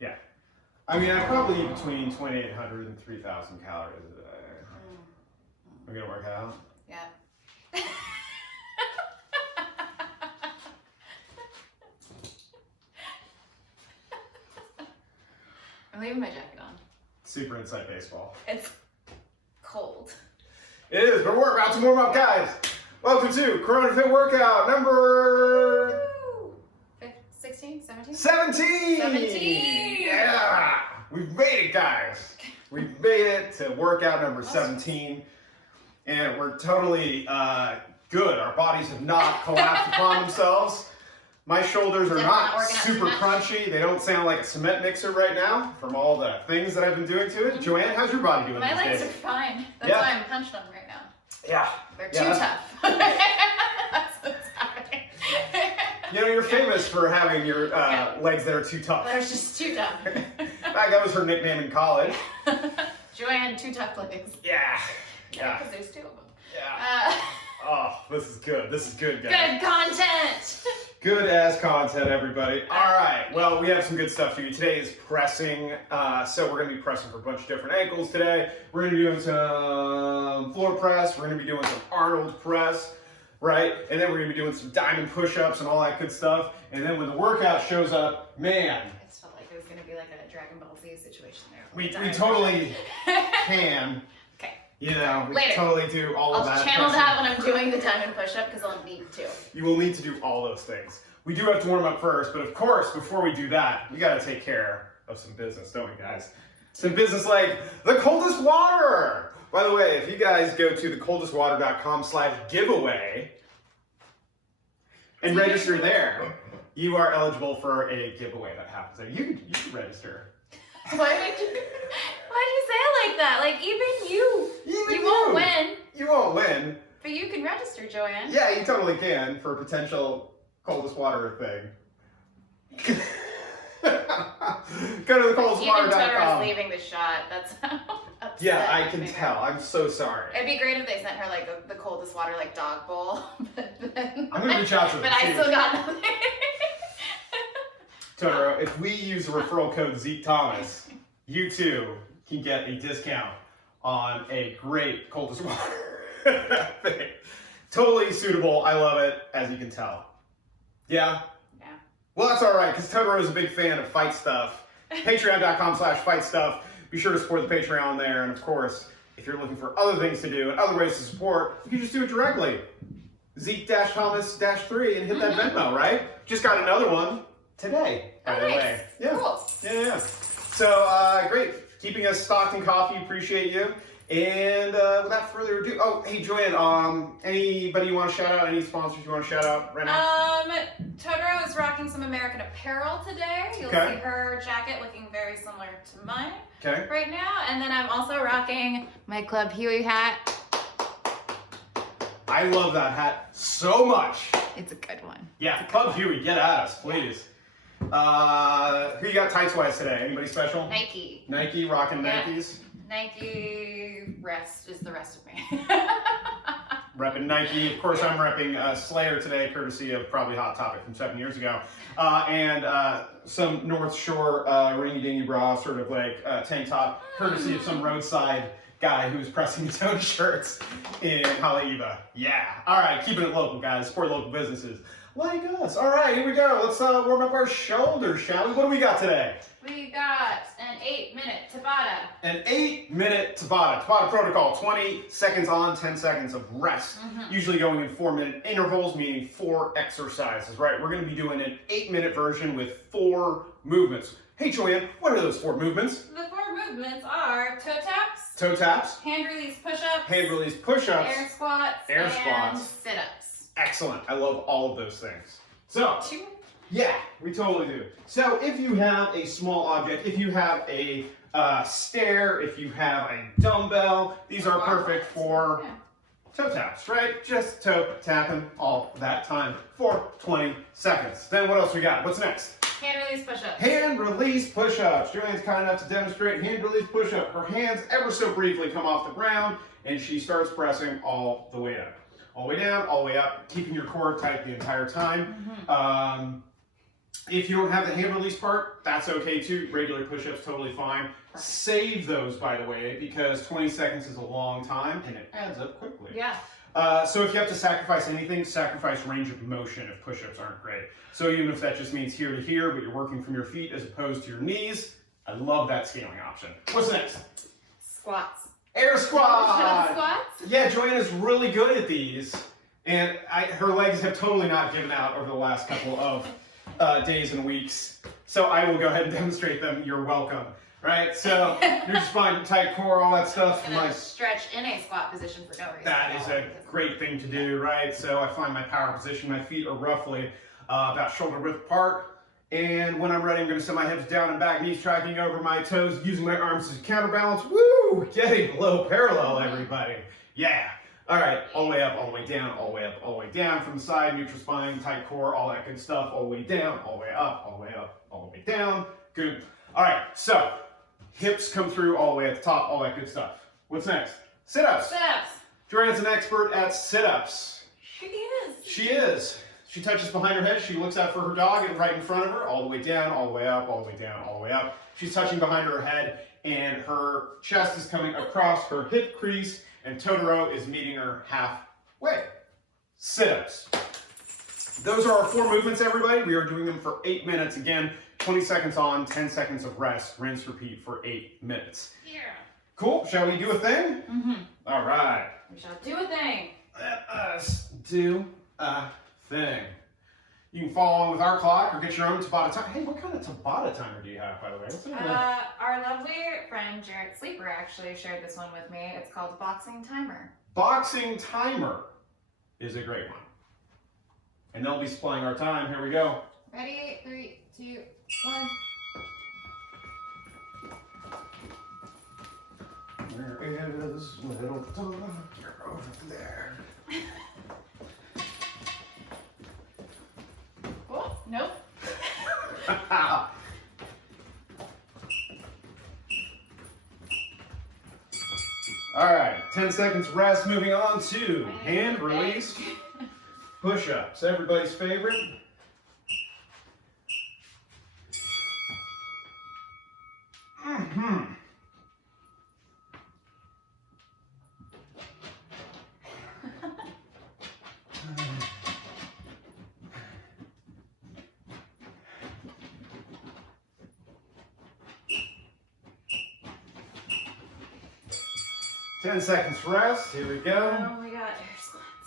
Yeah. I mean, I probably eat between 2,800 and 3,000 calories a day. We're gonna work it out? Yeah. I'm leaving my jacket on. Super inside baseball. It's cold. It is, but we're about to warm up, guys. Welcome to Corona Fit Workout number 16, 17? 17! 17! Yeah! We've made it, guys. We've made it to workout number 17. And we're totally good. Our bodies have not collapsed upon themselves. My shoulders are not super crunchy. They don't sound like a cement mixer right now from all the things that I've been doing to it. JoAnn, how's your body doing these days? My legs are fine. That's why I'm punched on right now. Yeah. They're too tough. That's what's happening. You know, you're famous for having your legs that are too tough. They're just too tough. In fact, that was her nickname in college. JoAnn, too tough legs. Yeah. Yeah, because there's two of them. Yeah. Oh, this is good. This is good, guys. Good content. Good as content, everybody. All right. Well, we have some good stuff for you. Today is pressing. So we're going to be pressing for a bunch of different ankles today. We're going to be doing some floor press. We're going to be doing some Arnold Press, right? And then we're going to be doing some diamond push-ups and all that good stuff. And then when the workout shows up, man. I just felt like it was going to be like a Dragon Ball Z situation there. We totally can. Okay. You know, we Later. totally do all of that. I'll channel that when I'm doing the diamond push-up because I'll need to. You will need to do all those things. We do have to warm up first, but of course, before we do that, we got to take care of some business, don't we, guys? Some business like the Coldest Water. By the way, if you guys go to thecoldestwater.com/giveaway and register there, you are eligible for a giveaway that happens there. You can register. Why did you say it like that? Like, even you won't win. You won't win. But you can register, JoAnn. Yeah, you totally can for a potential Coldest Water thing. Go to thecoldestwater.com. Even Totoro's leaving the shot. That's how upset. Yeah, I can tell. I'm so sorry. It'd be great if they sent her like the Coldest Water like dog bowl. But then, I'm gonna reach out to them. But I still got nothing. Totoro, if we use the referral code ZekeThomas, you too can get a discount on a great Coldest Water thing. Totally suitable. I love it, as you can tell. Yeah? Yeah. Well, that's all right, because Totoro is a big fan of fight stuff. Patreon.com/fight stuff. Be sure to support the Patreon there. And of course, if you're looking for other things to do and other ways to support, you can just do it directly. Zeke-Thomas-3 and hit that Venmo, right? Just got another one today, by the way. Yeah. Cool. Yeah. So, great. Keeping us stocked in coffee. Appreciate you. And without further ado, oh, hey, JoAnn, anybody you want to shout out? Any sponsors you want to shout out right now? Totoro is rocking some American Apparel today. You'll see her jacket looking very similar to mine right now. And then I'm also rocking my Club Huey hat. I love that hat so much. It's a good one. Yeah, Club Huey, get at us, please. Who you got tights-wise today? Anybody special? Nike. Nike, rocking Nikes. Nike rest is the rest of me. Repping Nike. Of course, I'm repping Slayer today, courtesy of probably Hot Topic from 7 years ago. And some North Shore ringy-dingy bra, sort of like tank top, courtesy of some roadside guy who's pressing his own shirts in Haleiwa. Yeah. All right, keeping it local, guys. Support local businesses like us. All right, here we go. Let's warm up our shoulders, shall we? What do we got today? We got an 8-minute tabata. An 8-minute tabata. Tabata protocol, 20 seconds on, 10 seconds of rest. Usually going in 4-minute intervals, meaning 4 exercises, right? We're going to be doing an 8-minute version with 4 movements. Hey, JoAnn, what are those 4 movements? The 4 movements are toe taps. Toe taps. Hand release push-ups. Hand release push-ups. Air squats. Air squats. Sit-ups. Excellent. I love all of those things. So, 2. yeah, we totally do. So if you have a small object, if you have a stair, if you have a dumbbell, these are perfect for toe taps, right? Just toe tapping all that time for 20 seconds. Then what else we got? What's next? Hand release push-ups. Hand release push-ups. JoAnn's kind enough to demonstrate hand release push-up. Her hands ever so briefly come off the ground, and she starts pressing all the way up. All the way down, all the way up, keeping your core tight the entire time. If you don't have the hand release part, that's okay too. Regular push-ups, totally fine. Save those, by the way, because 20 seconds is a long time and it adds up quickly. Yeah. So if you have to sacrifice anything, sacrifice range of motion if push-ups aren't great. So even if that just means here to here, but you're working from your feet as opposed to your knees, I love that scaling option. What's next? Squats. Air squat! Squats? Yeah, JoAnn is really good at these. And her legs have totally not given out over the last couple of days and weeks. So I will go ahead and demonstrate them. You're welcome. Right? So you're just fine, tight core, all that stuff. And stretch in a squat position for no reason. That is a great thing to do, right? So I find my power position. My feet are roughly about shoulder width apart. And when I'm ready, I'm going to set my hips down and back, knees tracking over my toes, using my arms as a counterbalance. Woo! Getting below parallel, everybody. Yeah. All right, all the way up, all the way down, all the way up, all the way down from the side, neutral spine, tight core, all that good stuff, all the way down, all the way up, all the way up, all the way down. Good. All right, so hips come through all the way at the top, all that good stuff. What's next? Sit-ups. Sit-ups. JoAnn's an expert at sit-ups. She is. She is. She touches behind her head, she looks out for her dog and right in front of her, all the way down, all the way up, all the way down, all the way up. She's touching behind her head and her chest is coming across her hip crease, and Totoro is meeting her halfway. Sit-ups. Those are our 4 movements, everybody. We are doing them for 8 minutes. Again, 20 seconds on, 10 seconds of rest, rinse, repeat for 8 minutes. Yeah. Cool. Shall we do a thing? Mm-hmm. All right. We shall do a thing. Let us do a thing. You can follow along with our clock or get your own tabata timer. Hey, what kind of tabata timer do you have, by the way? What's the name of that? Our lovely friend Jarrett Sleeper actually shared this one with me. It's called Boxing Timer. Boxing Timer is a great one. And they'll be supplying our time. Here we go. Ready? 3, 2, 1. Where is little dog? You're over there. Oh, nope. All right, 10 seconds rest. Moving on to hand release push-ups. Everybody's favorite. Mm-hmm. Ten seconds rest. Here we go. Oh, we got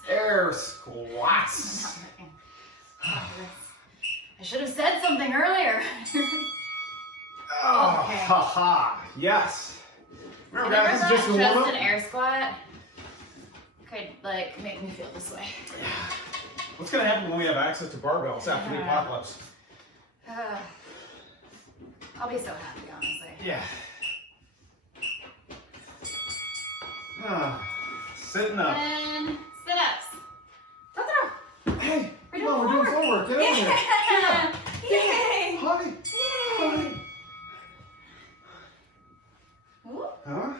air squats. I should have said something earlier. Oh, okay. Haha. Yes. Remember, guys, this is just a just warm-up. an air squat could like make me feel this way. What's gonna happen when we have access to barbells after the apocalypse? I'll be so happy, honestly. Yeah. Sitting up. And sit-ups. Totoro. Hey, come on, we're doing floor work. Get over here. Yeah. Yay! Hi. Yay! Hi. Ooh. Huh?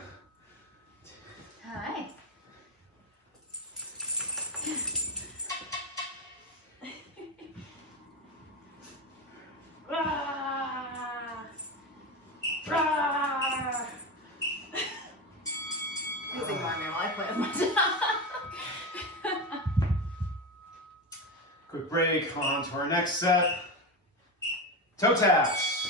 Hi. Ah. Ah. Please ignore me while I play with my dog. Quick break. On to our next set. Toe taps.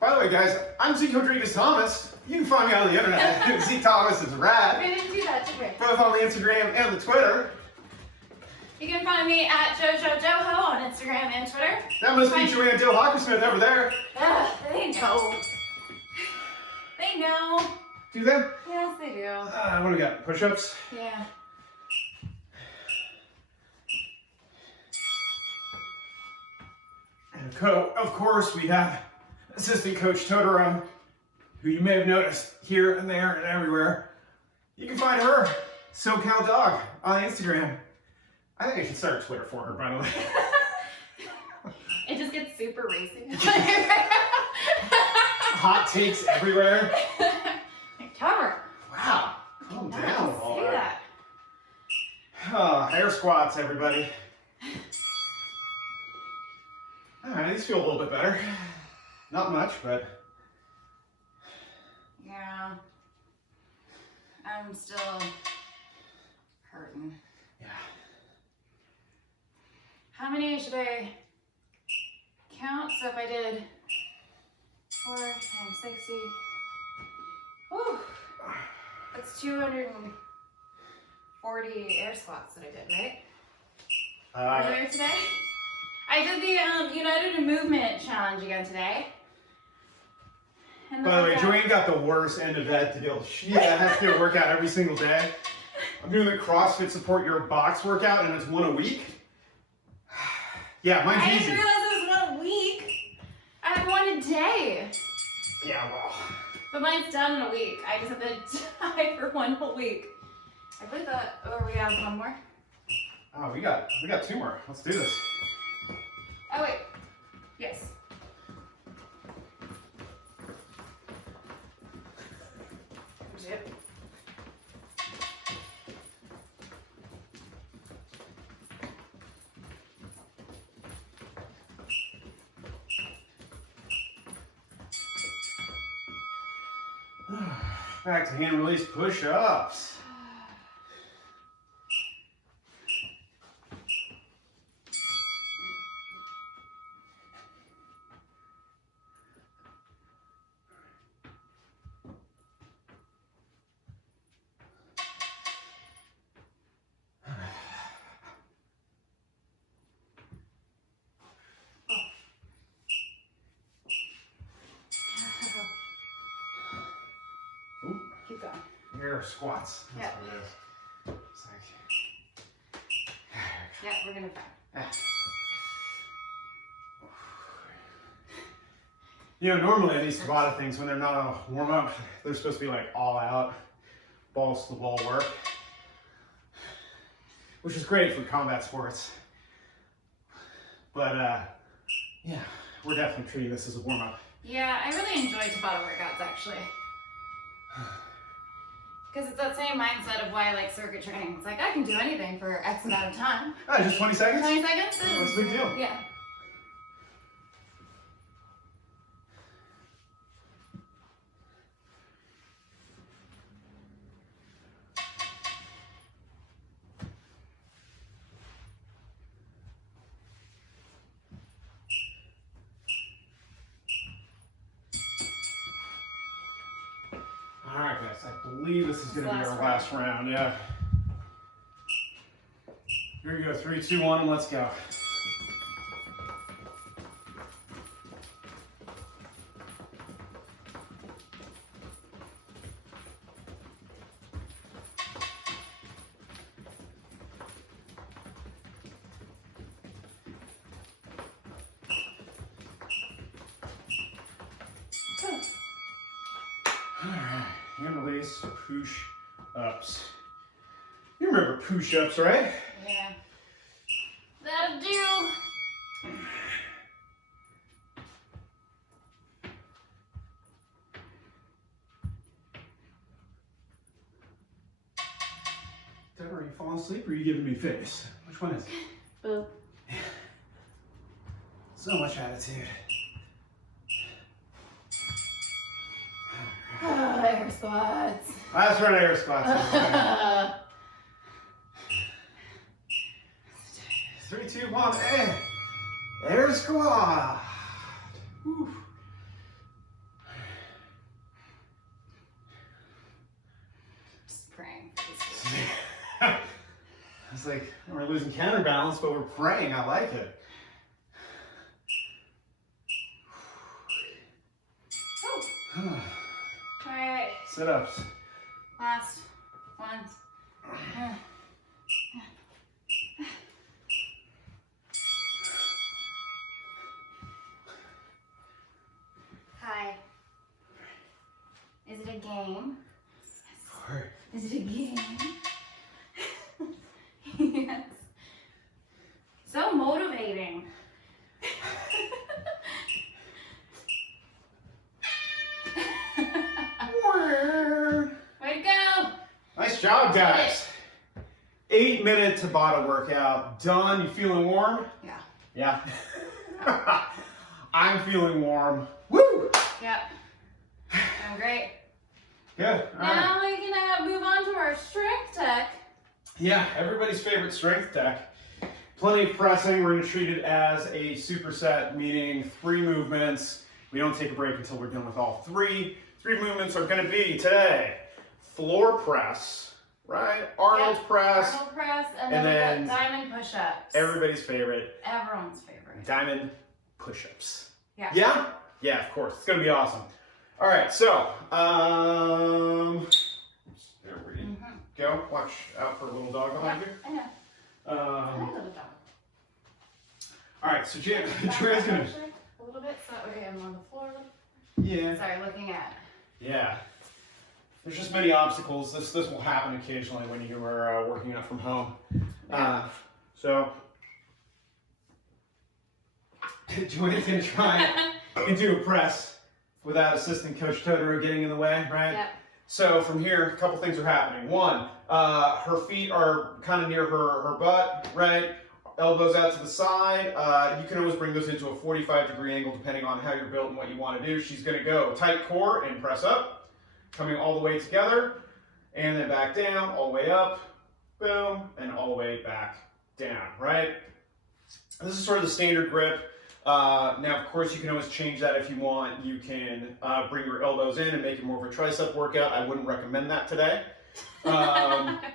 By the way, guys, I'm Zeke Rodrigues-Thomas. You can find me on the internet. Zeke Thomas is rad. We didn't do that, did we? Both on the Instagram and the Twitter. You can find me at JoJoJoho on Instagram and Twitter. That must be JoAnn Dill Hawkersmith over there. They know. They know. Do they? Yes, they do. What do we got? Push-ups? Yeah. And of course, we have assistant coach Totoro, who you may have noticed here and there and everywhere. You can find her, SoCal Dog, on Instagram. I think I should start a Twitter for her, by the way. It just gets super racy. Hot takes everywhere. Cover. Wow. Calm down with all that. That. Air squats, everybody. All right, these feel a little bit better. Not much, but. Yeah. I'm still hurting. Yeah. How many should I count? So if I did 4 times 60, whew, that's 240 air squats that I did, right? Earlier today? I did the United in Movement challenge again today. By the way, JoAnn got the worst end of that deal. She has to do a workout every single day. I'm doing the CrossFit Support Your Box workout, and it's 1 a week. Yeah, mine's easy. I didn't realize it was 1 a week. I have 1 a day. Yeah, well. But mine's done in a week. I just have to die for 1 whole week. I believe that. Oh, we have 1 more. Oh, we got 2 more. Let's do this. Oh wait. Yes. Yep. Back to hand release push-ups. Keep going. Air squats. That's what it is. It's like, yeah, we're gonna try. You know, normally these tabata things, when they're not on a warm-up, they're supposed to be like all out, balls to the wall work, which is great for combat sports. But yeah, we're definitely treating this as a warm-up. Yeah, I really enjoy tabata workouts actually. Because it's that same mindset of why I like circuit training. It's like, I can do anything for X amount of time. Just 20 seconds? 20 seconds? That's a big deal. Yeah. All right, guys, I believe this is going to be our last round. Yeah. Here we go. 3, 2, 1, and let's go. Hand release, push-ups. You remember push-ups, right? Yeah. That'll do. Deborah, are you falling asleep or are you giving me face? Which one is it? Both. So much attitude. Air squats. Last round of air squats. 3, 2, 1, and air squat. Whew. Just praying for this. It's like we're losing counterbalance, but we're praying. I like it. Oh. All right. Sit-ups. Last one. Hi. Is it a game? Is it a game? Yes. So motivating. Way to go. Nice job, guys. 8 8-minute Tabata workout done. You feeling warm? Yeah. Yeah. I'm feeling warm. Woo! Yep. I'm great. Good. All now right. we can move on to our strength tech. Yeah, everybody's favorite strength tech. Plenty of pressing. We're going to treat it as a superset, meaning 3 movements. We don't take a break until we're done with all 3. 3 movements are going to be today floor press, right? Arnold press. Arnold press, and then diamond push-ups. Everybody's favorite. Everyone's favorite. Diamond push-ups. Yeah. Yeah? Yeah, of course. It's going to be awesome. All right, so, there we go. Watch out for a little dog behind you. I know. I know the dog. All right, so JoAnn's going to... A little bit, so okay, I'm on the floor. Yeah. Sorry, looking at. Yeah. There's just many obstacles. This will happen occasionally when you are working out from home. So, JoAnn's going to try and do a press without assistant coach Totoro getting in the way, right? Yeah. So from here, a couple things are happening. One, her feet are kind of near her butt, right? Elbows out to the side. You can always bring those into a 45-degree angle depending on how you're built and what you want to do. She's going to go tight core and press up, coming all the way together, and then back down, all the way up, boom, and all the way back down, right? This is sort of the standard grip. Now, of course, you can always change that if you want. You can bring your elbows in and make it more of a tricep workout. I wouldn't recommend that today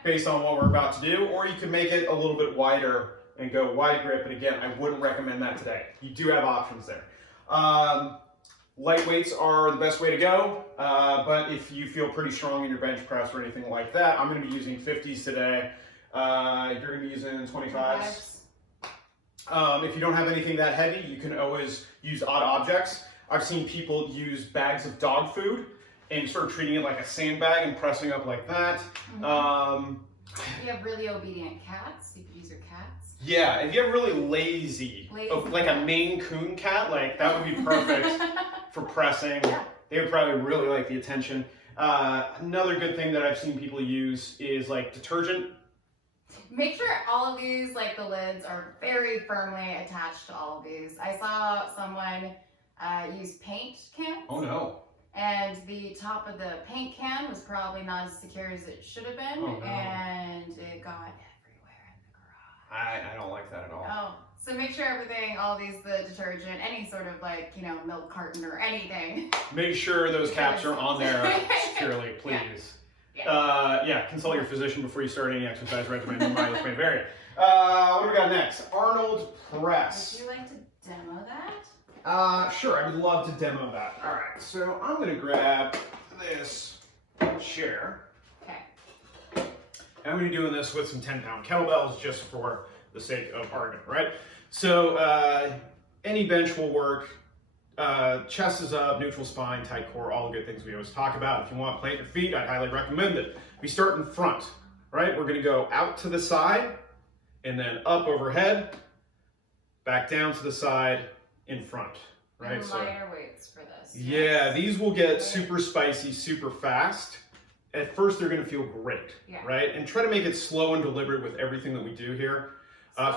based on what we're about to do. Or you can make it a little bit wider and go wide grip. And again, I wouldn't recommend that today. You do have options there. Light weights are the best way to go. But if you feel pretty strong in your bench press or anything like that, I'm going to be using 50s today. You're going to be using 25s. If you don't have anything that heavy, you can always use odd objects. I've seen people use bags of dog food and sort of treating it like a sandbag and pressing up like that. If you have really obedient cats, you could use your cats. Yeah, if you have really lazy like a Maine Coon cat, like that would be perfect for pressing. Yeah. They would probably really like the attention. Another good thing that I've seen people use is like detergent. Make sure all of these, like the lids, are very firmly attached to all of these. I saw someone use paint cans. Oh no. And the top of the paint can was probably not as secure as it should have been. Oh, no. And it got everywhere in the garage. I don't like that at all. Oh, so make sure everything, all these, the detergent, any sort of like, milk carton or anything. Make sure those caps are on there securely, please. Yeah, consult your physician before you start any exercise regimen. You might may vary. What do we got next? Arnold Press. Would you like to demo that? Sure, I would love to demo that. All right, so I'm going to grab this chair. Okay. And I'm going to be doing this with some 10-pound kettlebells just for the sake of argument, right? So any bench will work. Chest is up, neutral spine, tight core, all the good things we always talk about. If you want to plant your feet, I'd highly recommend it. We start in front, right? We're going to go out to the side and then up overhead, back down to the side, in front, right? And lighter weights for this. Yeah, these will get super spicy super fast. At first, they're going to feel great, right? And try to make it slow and deliberate with everything that we do here.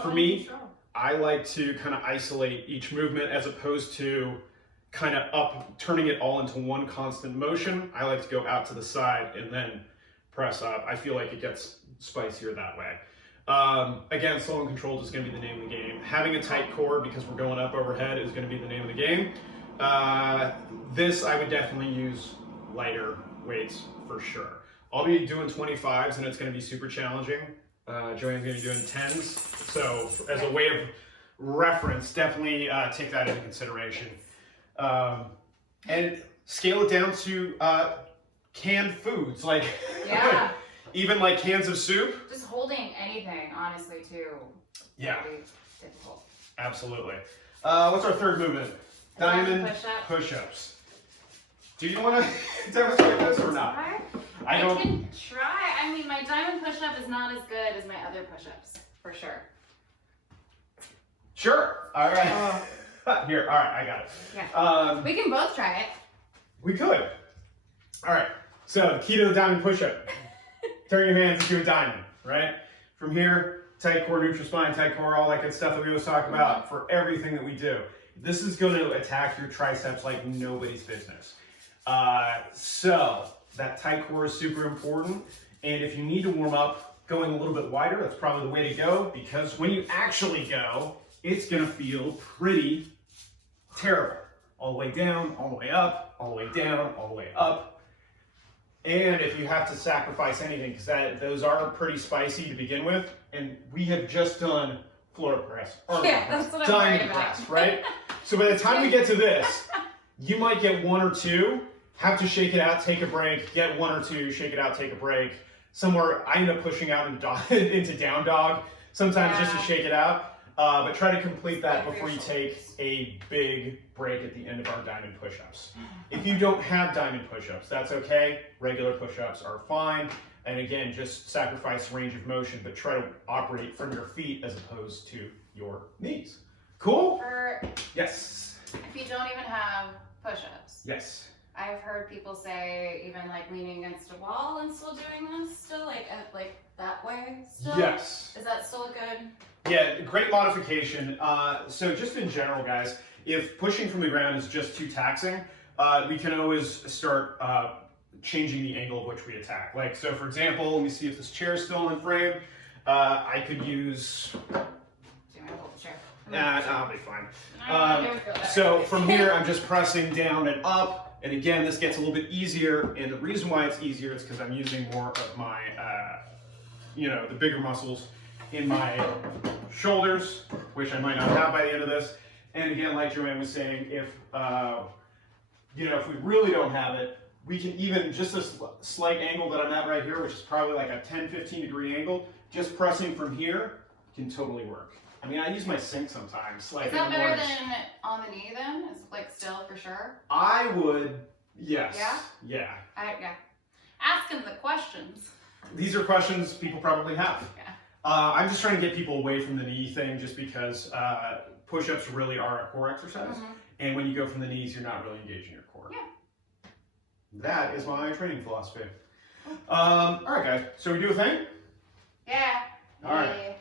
For me, I like to kind of isolate each movement as opposed to kind of turning it all into one constant motion. I like to go out to the side and then press up. I feel like it gets spicier that way. Again, slow and controlled is going to be the name of the game. Having a tight core because we're going up overhead is going to be the name of the game. This I would definitely use lighter weights for sure. I'll be doing 25s and it's going to be super challenging. JoAnn's going to be doing 10s. So as a way of reference, definitely take that into consideration. And scale it down to canned foods, like even like cans of soup. Just holding anything, honestly, too. Yeah. Really difficult. Absolutely. What's our third movement? Diamond push-ups. Do you want to demonstrate this or not? I can try. I mean, my diamond push-up is not as good as my other push-ups, for sure. Sure. All right. Here. All right. I got it. Yeah. We can both try it. We could. All right. So the key to the diamond push-up. Turn your hands into a diamond, right? From here, tight core, neutral spine, tight core, all that good stuff that we always talk about for everything that we do. This is going to attack your triceps like nobody's business. So that tight core is super important. And if you need to warm up going a little bit wider, that's probably the way to go, because when you actually go, it's going to feel pretty terrible. All the way down, all the way up, all the way down, all the way up. And if you have to sacrifice anything, because those are pretty spicy to begin with, and we have just done floor press, Arnold Press, that's what I'm diamond press, right? So by the time we get to this, you might get one or two, have to shake it out, take a break, get one or two, shake it out, take a break. Somewhere I end up pushing out into down dog, sometimes just to shake it out. But try to complete that before you take a big break at the end of our diamond push-ups. If you don't have diamond push-ups, that's okay. Regular push-ups are fine. And again, just sacrifice range of motion, but try to operate from your feet as opposed to your knees. Cool? Yes. If you don't even have push-ups. Yes. I've heard people say even like leaning against a wall and still doing this still, like that way still? Yes. Is that still good? Yeah, great modification. So just in general, guys, if pushing from the ground is just too taxing, we can always start changing the angle of which we attack. Like, so for example, let me see if this chair is still in frame. I could use... Do you want to hold the chair? I'll be fine. So from here, I'm just pressing down and up. And again, this gets a little bit easier. And the reason why it's easier is because I'm using more of my, the bigger muscles in my shoulders, which I might not have by the end of this. And again, like JoAnn was saying, if we really don't have it, we can even, just this slight angle that I'm at right here, which is probably like a 10-15 degree angle, just pressing from here can totally work. I mean, I use my sink sometimes. Like, is that better than on the knee then? Is like still for sure? I would, yes. Yeah? Yeah. Yeah. Ask him the questions. These are questions people probably have. Yeah. I'm just trying to get people away from the knee thing just because push-ups really are a core exercise. Mm-hmm. And when you go from the knees, you're not really engaging your core. Yeah. That is my training philosophy. All right, guys. So we do a thing? Yeah. All right.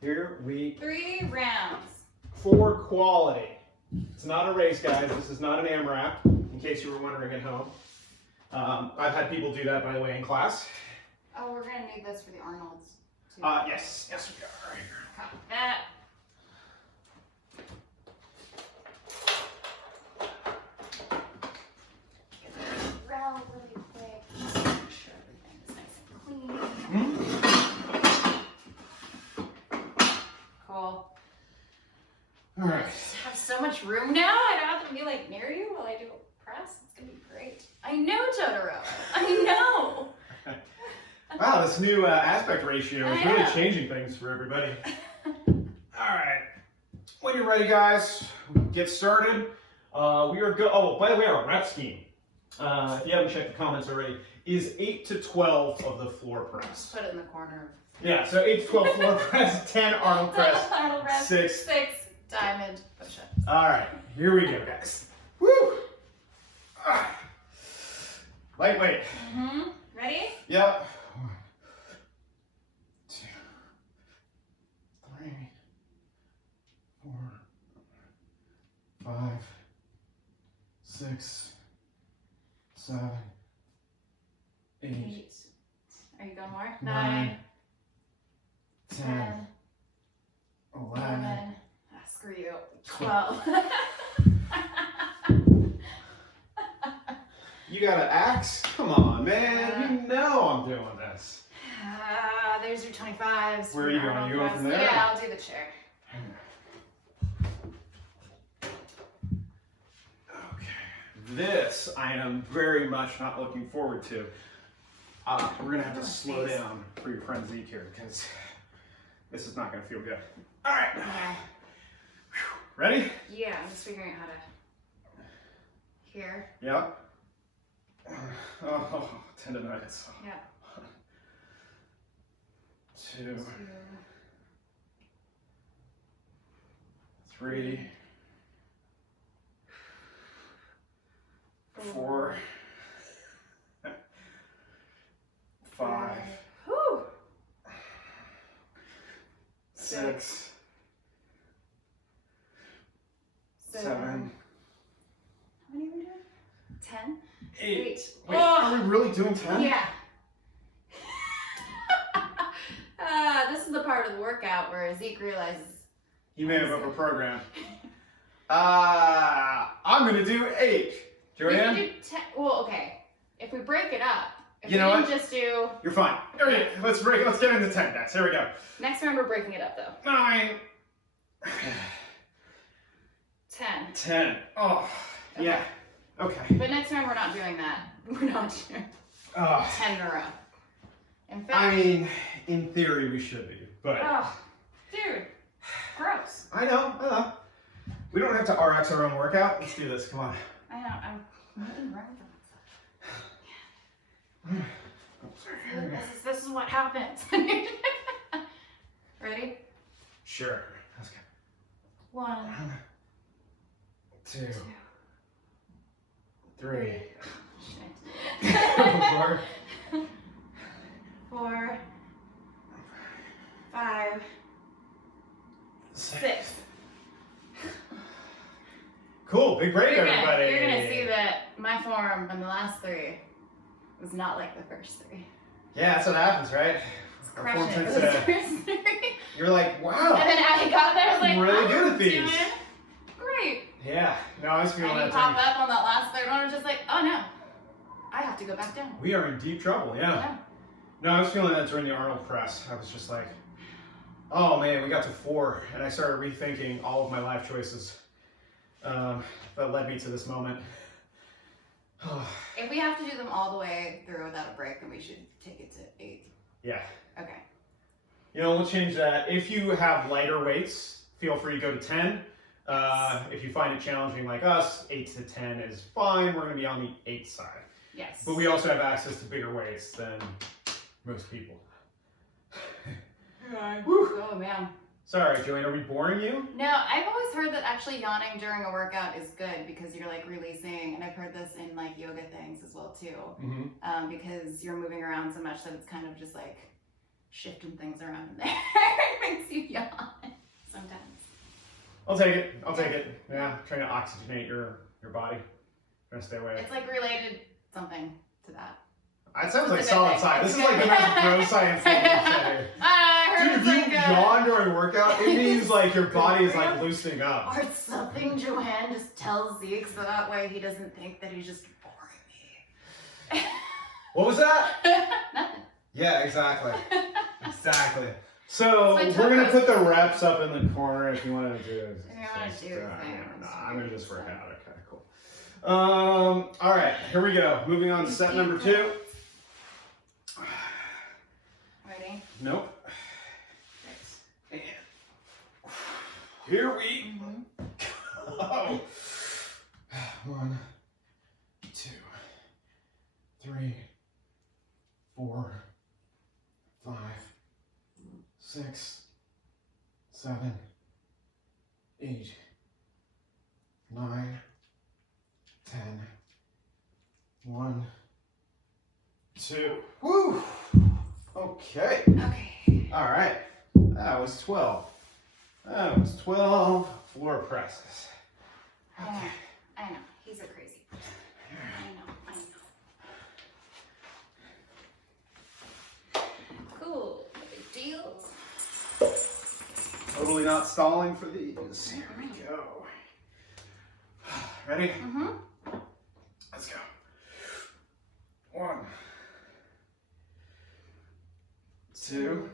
Here we... 3 rounds. For quality. It's not a race, guys. This is not an AMRAP, in case you were wondering at home. I've had people do that, by the way, in class. Oh, we're going to need this for the Arnolds, too. Yes. Yes, we are. Right here. Copy that. Really quick. Just make sure everything is nice and clean. Cool. All right. I have so much room now. I don't have to be like near you while I do a press. It's going to be great. I know, Totoro. I know. Wow, this new aspect ratio is really changing things for everybody. All right. When you're ready, guys, get started. We are good. Oh, by the way, our rep scheme, if you haven't checked the comments already, is 8 to 12 of the floor press. Just put it in the corner. Yeah, so 8 to 12 floor press, 10 Arnold press, Arnold press, 6 diamond push-ups. All right, here we go, guys. Woo! Lightweight. Mm-hmm. Ready? Yep. 1, 2, 3, 4, 5, 6, 7, 8. Are you going more? 9, 10, 11. Screw you. 12. You got an axe? Come on, man. You know I'm doing this. There's your 25s. Where are you going? You going from there? Yeah, I'll do the chair. Okay. This I am very much not looking forward to. We're going to have to slow down for your friend Zeke here because this is not going to feel good. All right. Ready? Yeah, I'm just figuring out how to... Here. Yeah. Oh, tendonitis. Yeah. 2, 3, 4, 5, Whew. 7. How many are we doing? 10? 8. Wait, Oh. are we really doing 10? Yeah. This is the part of the workout where Zeke realizes he may have overprogrammed. I'm gonna do 8. JoAnn? We can do 10. Well, okay. If we break it up, if you we know didn't what? just do. You're fine. Okay, let's get into 10 guys. Here we go. Next round we're breaking it up though. 9. 10. 10. Oh, Okay. yeah. Okay. But next round we're not doing that. We're not doing 10 in a row. In fact. I mean, in theory we should be, but. Oh, dude. Gross. I know. We don't have to RX our own workout. Let's do this. Come on. I know. I'm moving around for myself. This is what happens. Ready? Sure. Let's go. 1, 2, 2, 3. 4, 5, 6. Cool, big break, everybody. You're gonna see that my form from the last 3 was not like the first 3. Yeah, that's what happens, right? Crushing it for the first 3. You're like, wow. And then I got there, I was like, I'm really oh, good at these. Great. Yeah, no, I was feeling And that you pop too. up on that last 3rd one, I was just like, oh no, I have to go back down. We are in deep trouble, yeah. No, I was feeling that during the Arnold Press. I was just like, oh man, we got to 4, and I started rethinking all of my life choices that led me to this moment. If we have to do them all the way through without a break, then we should take it to 8. Yeah. Okay. You know, we'll change that. If you have lighter weights, feel free to go to 10. If you find it challenging like us, 8 to 10 is fine. We're going to be on the 8 side. Yes. But we also have access to bigger weights than most people. Oh man. Sorry, JoAnn, are we boring you? No, I've always heard that actually yawning during a workout is good because you're like releasing, and I've heard this in like yoga things as well too. Mm-hmm. Because you're moving around so much that it's kind of just like shifting things around in there. It makes you yawn sometimes. I'll take it. Yeah, trying to oxygenate your body. Trying to stay away. It's like related something to that. That sounds like solid science. This is like the most bro science thing you say. I heard Dude, if you yawn during a workout, it means like your body is like loosening up. Or it's something JoAnn just tells Zeke so that way he doesn't think that he's just boring me. What was that? Nothing. Yeah, exactly. Exactly. So My we're gonna toes. put the reps up in the corner if you want to do it. If you wanna do things. I'm gonna just work out. Okay, cool. All right, here we go. Moving on to set number 2. Ready? Nope. And here we go. 1, 2, 3, 4, 5, 6, 7, 8, 9, 10, 1, 2. Woo! Okay. Okay. All right. That was 12. That was 12 floor presses. Okay. I know. He's a crazy person. I know. Cool. No big deal. Totally not stalling for these. Here we go. Ready? Mm-hmm. Let's go. 1, 2,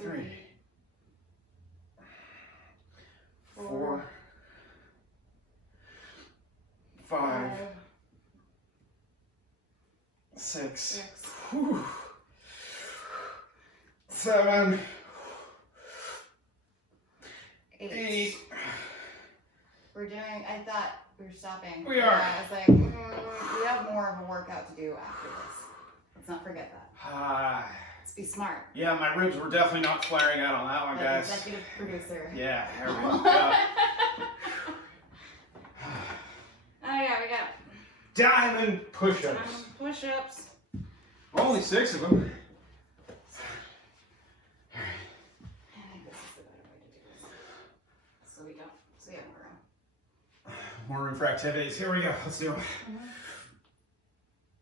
3, 4, 5, 6, 7, 8. We're doing, I thought we were stopping. We are. I was like, we have more of a workout to do after this. Let's not forget that. Let's be smart. Yeah, my ribs were definitely not flaring out on that one, The guys. executive producer. Yeah, there we go. Oh yeah, we got Diamond push-ups. push-ups. Only 6 of them. I think this is the better way to do this. More room for activities. Here we go. Let's do it.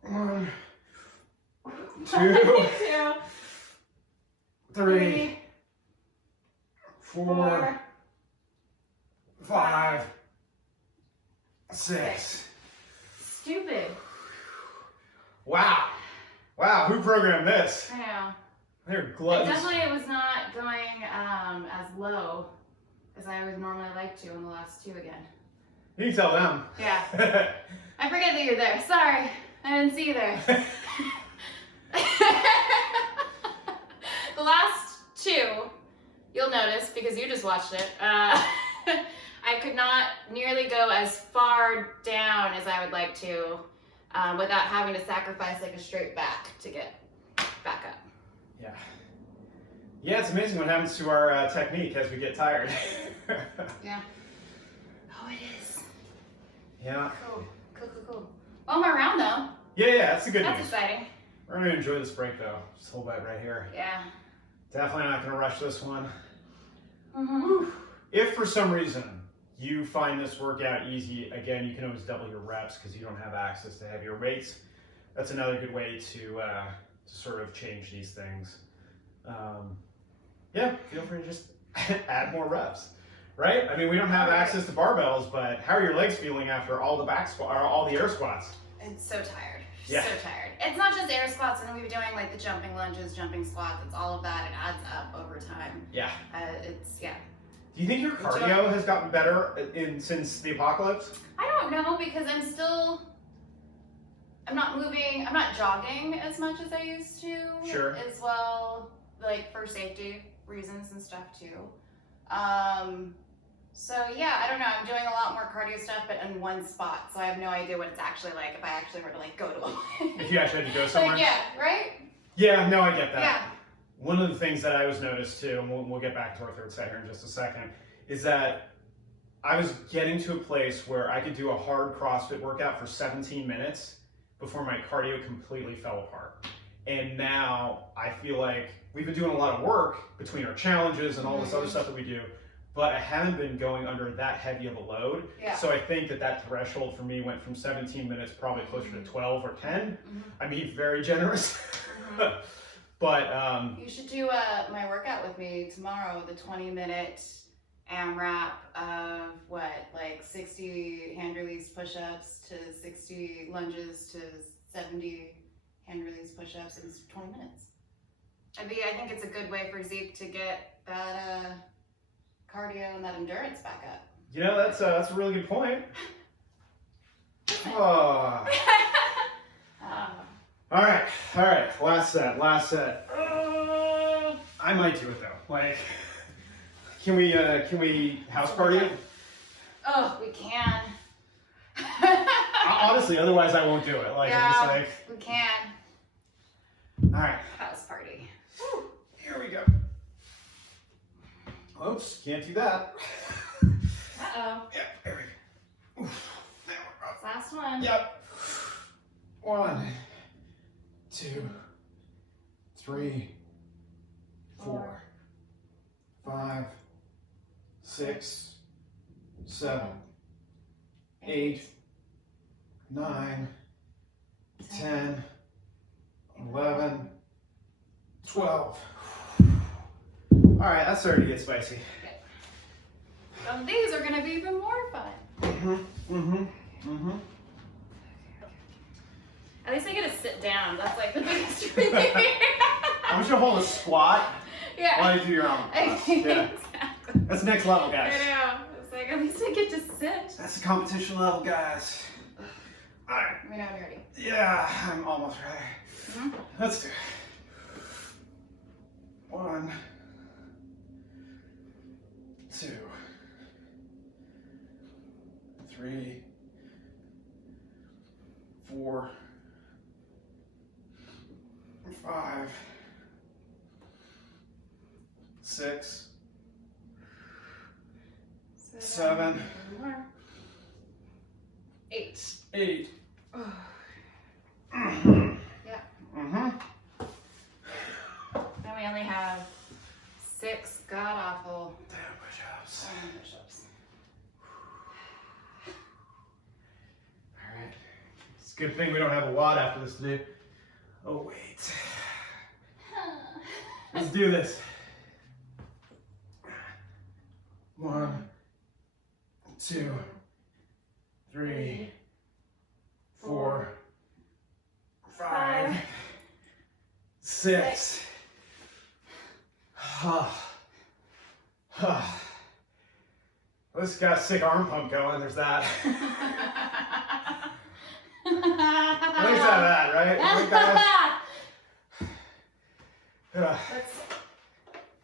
1, 2, 3, 4, 5, 6. Stupid. Wow. Wow, who programmed this? I know. They're gluttons. Definitely was not going as low as I would normally like to in the last 2 again. You can tell them. Yeah. I forget that you're there. Sorry. I didn't see you there. The last 2, you'll notice because you just watched it, I could not nearly go as far down as I would like to without having to sacrifice like a straight back to get back up. Yeah. Yeah, it's amazing what happens to our technique as we get tired. Yeah. Oh, it is. Yeah. Cool. Cool. Well, I'm around though. Yeah, that's a good news. That's exciting. We're going to enjoy this break though. Just hold that right here. Yeah. Definitely not going to rush this one. Mm-hmm. If for some reason you find this workout easy, again, you can always double your reps because you don't have access to heavier weights. That's another good way to sort of change these things. Yeah, feel free to just add more reps, right? I mean, we don't have access to barbells, but how are your legs feeling after all the all the air squats? It's so tired. Yeah. So tired. It's not just air squats, and then we've been doing like the jumping lunges, jumping squats. It's all of that. It adds up over time. Yeah. Yeah. Do you think your cardio has gotten better since the apocalypse? I don't know because I'm not moving, I'm not jogging as much as I used to. Sure. As well, like for safety reasons and stuff too. So yeah, I don't know. I'm doing a lot more cardio stuff, but in one spot. So I have no idea what it's actually like if I actually were to like go to a If you actually had to go somewhere? Like, yeah, right? Yeah, no, I get that. Yeah. One of the things that I was noticed too, and we'll get back to our third set here in just a second, is that I was getting to a place where I could do a hard CrossFit workout for 17 minutes before my cardio completely fell apart. And now I feel like we've been doing a lot of work between our challenges and all this other stuff that we do, but I haven't been going under that heavy of a load. Yeah. So I think that threshold for me went from 17 minutes probably closer to 12 or 10. I mean, very generous. But you should do my workout with me tomorrow, the 20-minute AMRAP of like 60 hand release push-ups to 60 lunges to 70 hand release push-ups in 20 minutes. I think it's a good way for Zeke to get that cardio and that endurance back up. You know, that's a really good point. Oh. All right, last set. I might do it though. Like, can we house cardio? Oh, we can. Honestly, otherwise I won't do it. Like, yeah, I'm just like, we can. All right. House party. Here we go. Oops, can't do that. Uh-oh. Yeah, there we go. Last one. Yep. 1, 2, 3, 4, 5, 6, 7, 8, 9, 10, 11, 12. All right, that's starting to get spicy. Okay. Some of these are gonna be even more fun. At least I get to sit down. That's like the biggest for me. I want you to hold a squat while you do your own. Yeah. Exactly. That's next level, guys. I know. It's like, at least I get to sit. That's the competition level, guys. All right. Let me know when you're ready. Yeah, I'm almost ready. Let's do it. 1, 2, 3, 4, 5, 6, 7, 8. 8. Yeah. Mm-hmm. Then we only have 6 god awful push-ups. push-ups. a good thing we don't have a lot after this to do. Oh, wait. Let's do this. 1, 2, 3, 4, 5, 6. This got a sick arm pump going. There's that. At least out of that, right?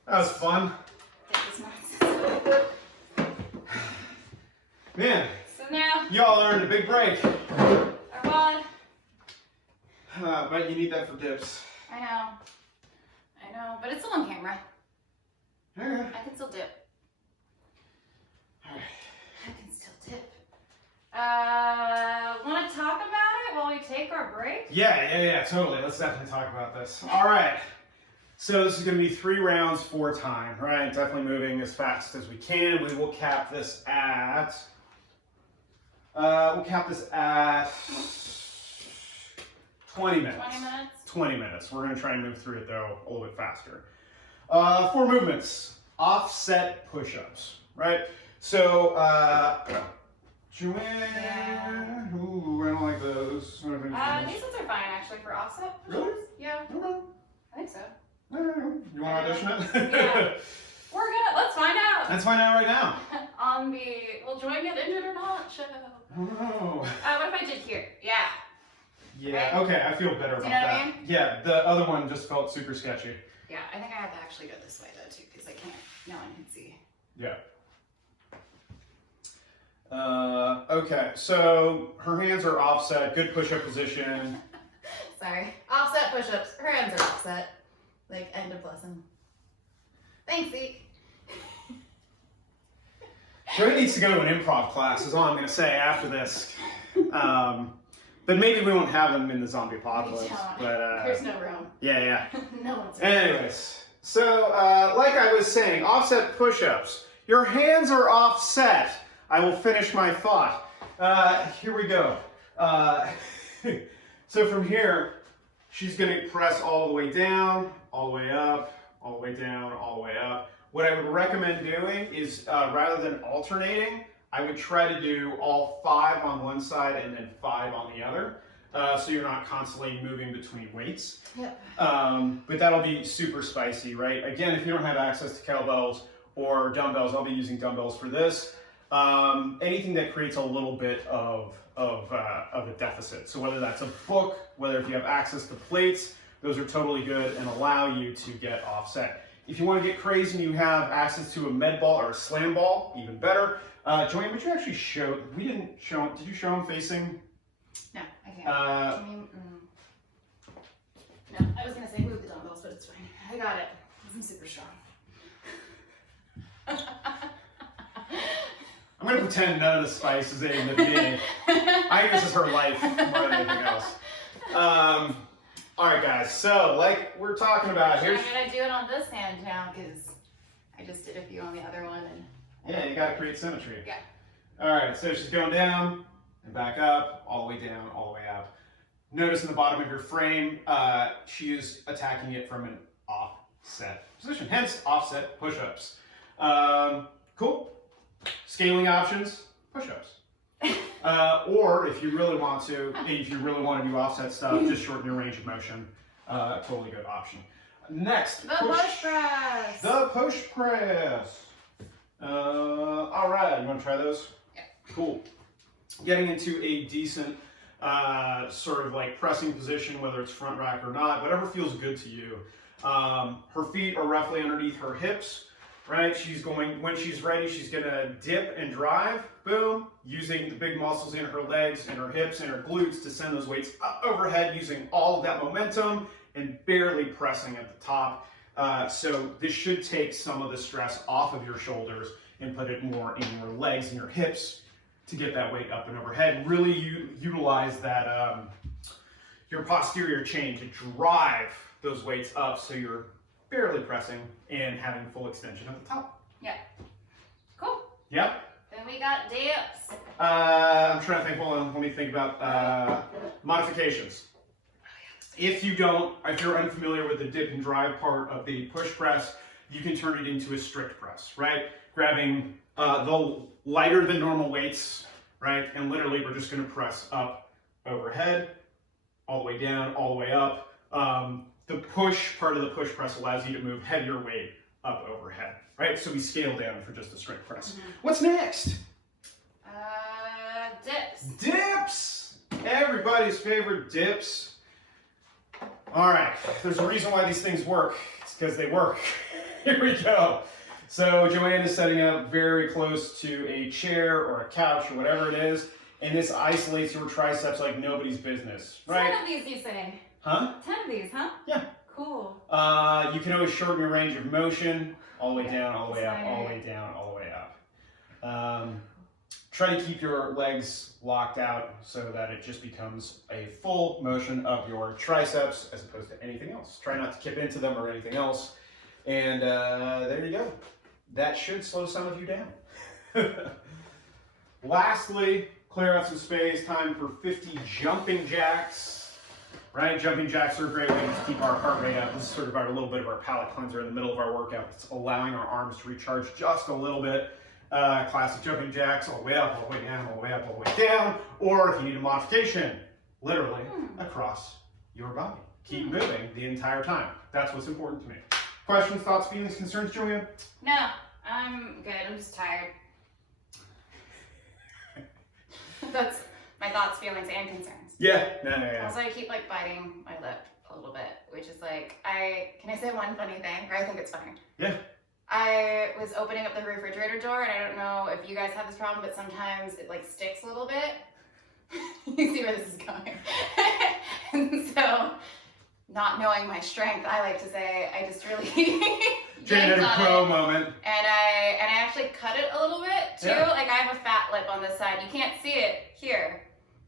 That was fun. Man, So now, y'all earned a big break. our bod. But you need that for dips. I know, but it's still on camera. Okay. I can still dip. Alright. I can still dip. Want to talk about it while we take our break? Yeah, totally. Let's definitely talk about this. All right. So this is going to be 3 rounds, 4 time, right? Definitely moving as fast as we can. We will cap this at. We'll cap this at 20 minutes. 20 minutes? 20 minutes. We're going to try and move through it though a little bit faster. 4 movements. Offset push-ups, right? So, JoAnn, Yeah. ooh, I don't like those. These ones are fine actually for offset. Really? Yeah, Okay. I think so. You want to audition it? Yeah. We're gonna, let's find out. Let's find out right now. On the, will JoAnn get injured or not show. Oh no. What if I did here? Yeah. Yeah, Right? okay, I feel better about Do you know what I that. mean? Yeah, the other one just felt super sketchy. Yeah, I think I have to actually go this way though too, because I can't, no one can see. Yeah. Okay, so her hands are offset, good push-up position. Sorry. Offset push-ups. Her hands are offset. Like, end of lesson. Thanks, Zeke. JoAnn needs to go to an improv class is all I'm going to say after this. But maybe we won't have them in the zombie apocalypse. But, There's no room. Yeah. No one's Anyways, so like I was saying, offset push-ups. Your hands are offset. I will finish my thought. Here we go. So from here, she's going to press all the way down, all the way up, all the way down, all the way up. What I would recommend doing is rather than alternating, I would try to do all 5 on one side and then 5 on the other. So you're not constantly moving between weights. Yep. But that'll be super spicy, right? Again, if you don't have access to kettlebells or dumbbells, I'll be using dumbbells for this. Anything that creates a little bit of a deficit. So whether that's a book, whether if you have access to plates, those are totally good and allow you to get offset. If you want to get crazy and you have access to a med ball or a slam ball, even better. JoAnn, would you actually show, we didn't show, did you show them facing? No, I can't. No, I was going to say move the dumbbells, but it's fine. I got it. I'm super strong. I'm going to pretend none of the spice is in the beginning. I think this is her life more than anything else. All right, guys. So, like we're talking about here. I'm going to do it on this hand now because I just did a few on the other one. And yeah, you got to create symmetry. Yeah. All right, so she's going down and back up, all the way down, all the way up. Notice in the bottom of your frame, she is attacking it from an offset position, hence offset push-ups. Cool. Scaling options, push-ups. Or if you really want to, do offset stuff, just shorten your range of motion. Totally good option. Next, the push press. The push press. All right, you want to try those? Yeah. Cool. Getting into a decent sort of like pressing position, whether it's front rack or not, whatever feels good to you. Her feet are roughly underneath her hips. Right, she's going, when she's ready, she's gonna dip and drive, boom, using the big muscles in her legs and her hips and her glutes to send those weights up overhead, using all of that momentum and barely pressing at the top. So this should take some of the stress off of your shoulders and put it more in your legs and your hips to get that weight up and overhead. Really utilize that, your posterior chain to drive those weights up so you're barely pressing and having full extension at the top. Yeah. Cool. Yep. Then we got dips. I'm trying to think, hold on, let me think about, modifications. If you're unfamiliar with the dip and drive part of the push press, you can turn it into a strict press, right? Grabbing the lighter than normal weights, right? And literally we're just gonna press up, overhead, all the way down, all the way up. The push part of the push press allows you to move heavier weight up overhead, right? So we scale down for just a strict press. Mm-hmm. What's next? Dips. Dips! Everybody's favorite dips. All right, there's a reason why these things work. It's because they work. Here we go. So JoAnn is setting up very close to a chair or a couch or whatever it is, and this isolates your triceps like nobody's business, right? 10 of these, you say? Huh? 10 of these, huh? Yeah. Cool. You can always shorten your range of motion, all the way down, all the way up, all the way down, all the way up. Try to keep your legs locked out so that it just becomes a full motion of your triceps as opposed to anything else. Try not to kip into them or anything else. And there you go. That should slow some of you down. Lastly, clear out some space. Time for 50 jumping jacks. Right? Jumping jacks are a great way to keep our heart rate up. This is sort of a little bit of our palate cleanser in the middle of our workout. It's allowing our arms to recharge just a little bit. Classic jumping jacks, all the way up, all the way down, all the way up, all the way down. Or if you need a modification, literally across your body. Keep moving the entire time. That's what's important to me. Questions, thoughts, feelings, concerns, JoAnn? No, I'm good. I'm just tired. That's my thoughts, feelings, and concerns. Yeah. Also, I keep like biting my lip a little bit, which is like, can I say one funny thing? Or I think it's funny. Yeah. I was opening up the refrigerator door, and I don't know if you guys have this problem, but sometimes it like sticks a little bit. You see where this is going. And so, not knowing my strength, I like to say I just really JoAnn had a pro moment. And I actually cut it a little bit too. Yeah. Like I have a fat lip on this side. You can't see it here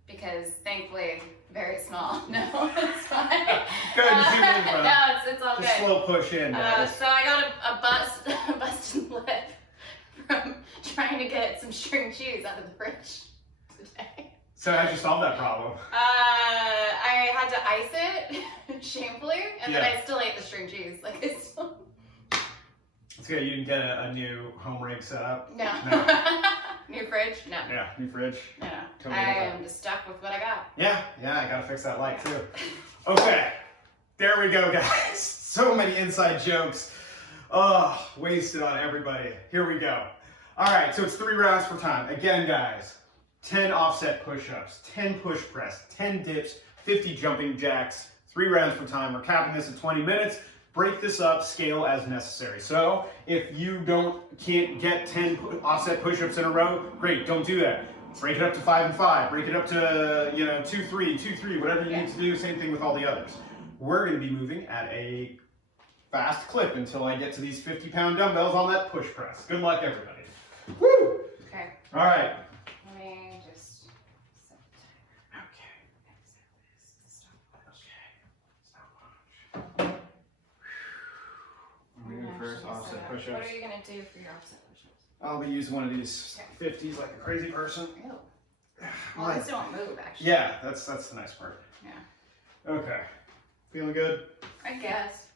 because thankfully very small. No, it's fine. Go ahead and zoom in, brother. No, it's all Just good. slow push in. So I got a busted lip from trying to get some string cheese out of the fridge today. So how'd you solve that problem? I had to ice it shamefully, and then I still ate the string cheese. Like it's still... It's good. You didn't get a new home rig set up? No. New fridge? No. Yeah, new fridge. No. Totally I am just stuck with what I got. Yeah, I gotta fix that light too. Okay, there we go, guys. So many inside jokes. Oh, wasted on everybody. Here we go. All right, so it's 3 rounds per time. Again, guys, 10 offset push-ups, 10 push press, 10 dips, 50 jumping jacks, 3 rounds per time. We're capping this at 20 minutes. Break this up, scale as necessary. So if you can't get 10 offset push-ups in a row, great, don't do that. Break it up to 5 and 5. Break it up to 2, 3, 2, 3, whatever you need to do. Same thing with all the others. We're going to be moving at a fast clip until I get to these 50-pound dumbbells on that push press. Good luck, everybody. Woo! Okay. All right. Let me just set the timer. Okay. I'm going to do first offset push-ups. What are you going to do for your offset push-ups? I'll be using one of these 50s like a crazy person. Ew. Well, these don't move, actually. Yeah, that's the nice part. Yeah. Okay. Feeling good? I guess.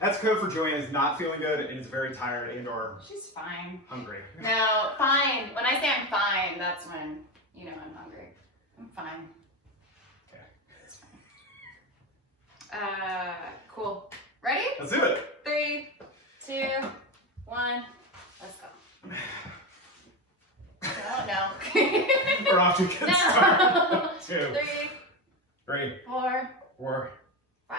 That's code for JoAnn is not feeling good and is very tired and or She's fine. hungry. No, fine. When I say I'm fine, that's when you know I'm hungry. I'm fine. Okay. It's fine. Cool. Ready? Let's do it. 3, 2, 1. Let's go. Oh no. We're off to a good No. start. 2, 3, 3, 4, 4, 5.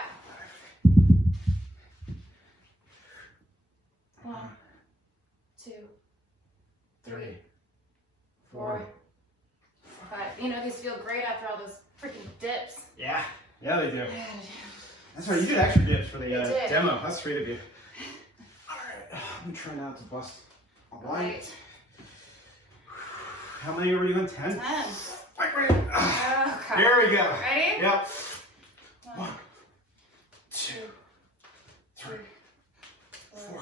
1, 2, 3, 4, 5. You know, these feel great after all those freaking dips. Yeah, they do. That's right, you did extra dips for the demo. That's sweet of you. All right, I'm gonna try not to bust a light. How many were you doing? 10? 10. Okay. Here we go. Ready? Yep. 1, 2, 3, 4,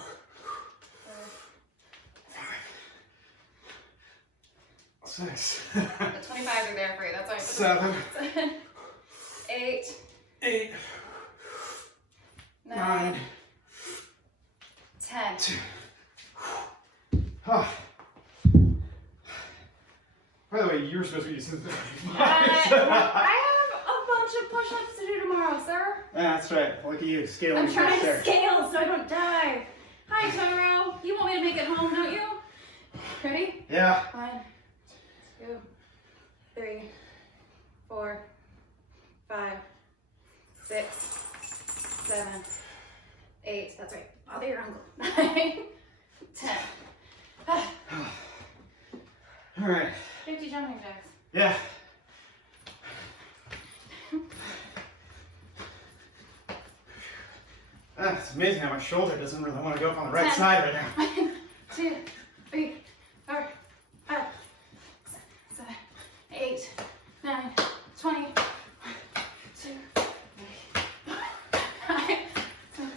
5, 6. The 25s are there for you. That's why I put 7. 8. 8. 9. 10. 2. Oh. By the way, you were supposed to be using this. I have a bunch of push-ups to do tomorrow, sir. That's right. Look at you scaling. I'm trying to scale so I don't die. Hi, Totoro. You want me to make it home, don't you? Ready? Yeah. 1, 2, 3, 4, 5, 6, 7, 8. That's right. Bother your uncle. 9, 10. All right. 50 jumping jacks. Yeah. It's amazing how my shoulder doesn't really want to go up on the right 10. side right now. 1, 2, 3, 4, 5, 6, 7, 8, 9, 20. 1, 2, 3, 5, 6.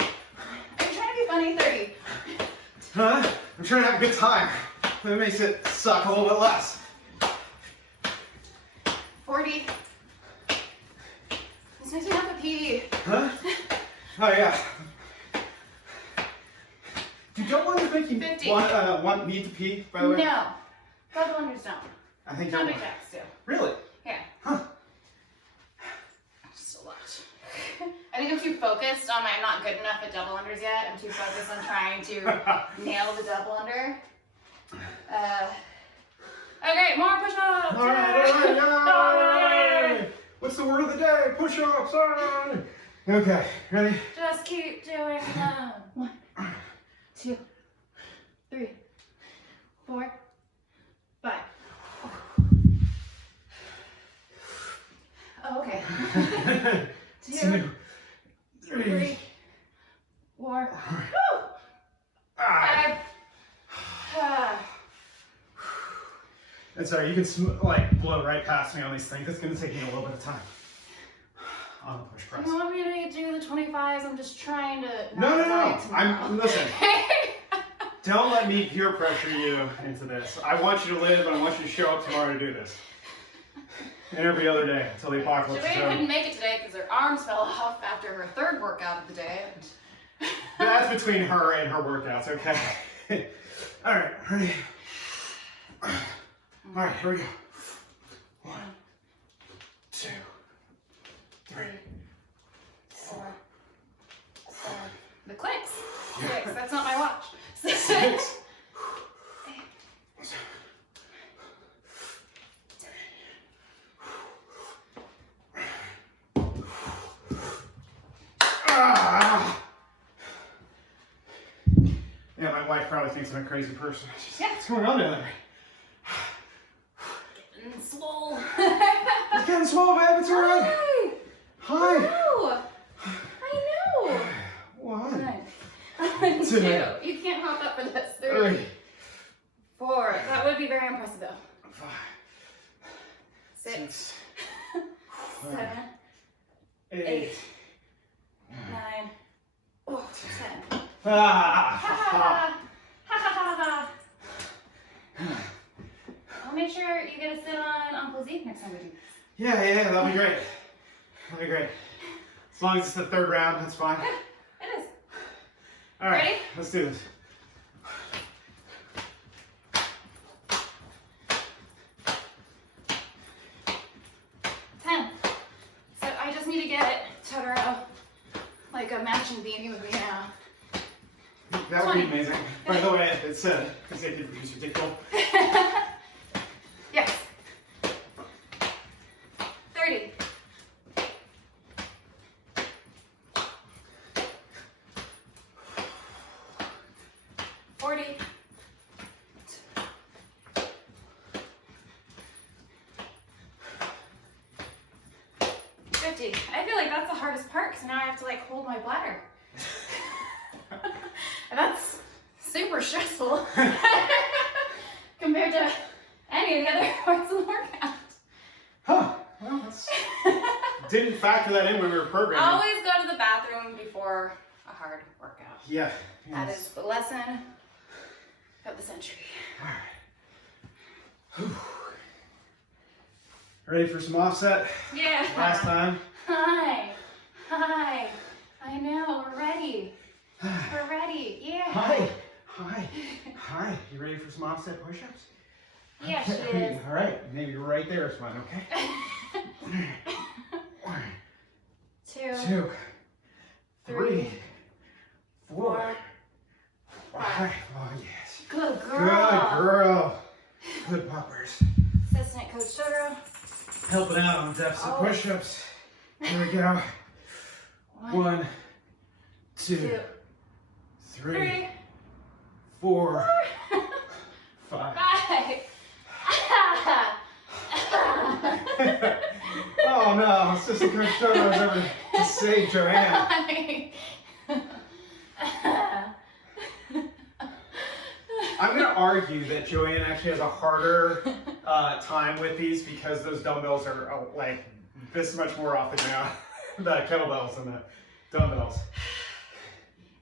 Are you trying to be funny? 30. Huh? I'm trying to have a good time. That makes it suck a little bit less. 40. This makes me have to pee. Huh? Oh yeah. Do double unders make you 50. want me to pee, by the way? No. Double unders don't. I think Jumping you're... jacks do. Really? Yeah. Huh. Just a lot. I think I'm too focused on I'm not good enough at double unders yet. I'm too focused on trying to nail the double under. Okay, more push-ups! All right. What's the word of the day? Push-ups. All right. Okay, ready? Just keep doing them. 1, 2, 3, 4, 5. Oh, okay. 2, 3, 4, 5. And sorry, you can blow right past me on these things. It's going to take me a little bit of time on the push press. You want me to do the 25s? I'm just trying to. No. Listen. Don't let me peer pressure you into this. I want you to live, and I want you to show up tomorrow to do this. And every other day until the apocalypse is JoAnn over. couldn't make it today because her arms fell off after her 3rd workout of the day. That's between her and her workouts, okay? All right, ready? All right, here we go. 1, 2, 3, 4, 7. The clicks. 6. That's not my watch. 6. 6. Yeah, my wife probably thinks I'm a crazy person. Yeah. What's going on down there? Getting swole. It's getting swole, babe. It's all right. Hi. No. I know. 1, 2. You can't hop up for this. 3, 4. That would be very impressive though. 5, 6, 7, 8, 8, 9, 10. Ah. I'll make sure you get to sit on Uncle Zeke next time we do this. Yeah, that'll be great. That'll be great. As long as it's the 3rd round, that's fine. Yeah, it is. All right, Ready? let's do this. So I just need to get Totoro like a matching beanie with me now. That would be amazing. By the way, it said, because they did produce ridiculous. Yes. 30. 40. 50. I feel like that's the hardest part because now I have to like hold my bladder. And that's super stressful compared to any of the other parts of the workout. Huh. Well, that's... Didn't factor that in when we were programming. Always go to the bathroom before a hard workout. Yeah. That is the lesson of the century. All right. Ready for some offset? Yeah. Last time. Hi. Hi. I know, we're ready. We're ready. Yeah. Hi. Hi. Hi. You ready for some offset push-ups? Yeah, she is. All right. Maybe right there is mine, okay? 1, 2, 3, 4, 5. Oh, yes. Good girl. Good girl. Good poppers. Assistant Coach Totoro. Helping out on deficit push-ups. Here we go. 1, 2, 3, 4, 5. Oh no, Assistant Coach Totoro is over to save JoAnn. I'm going to argue that JoAnn actually has a harder time with these because those dumbbells are like this much more off the ground, the kettlebells and the dumbbells.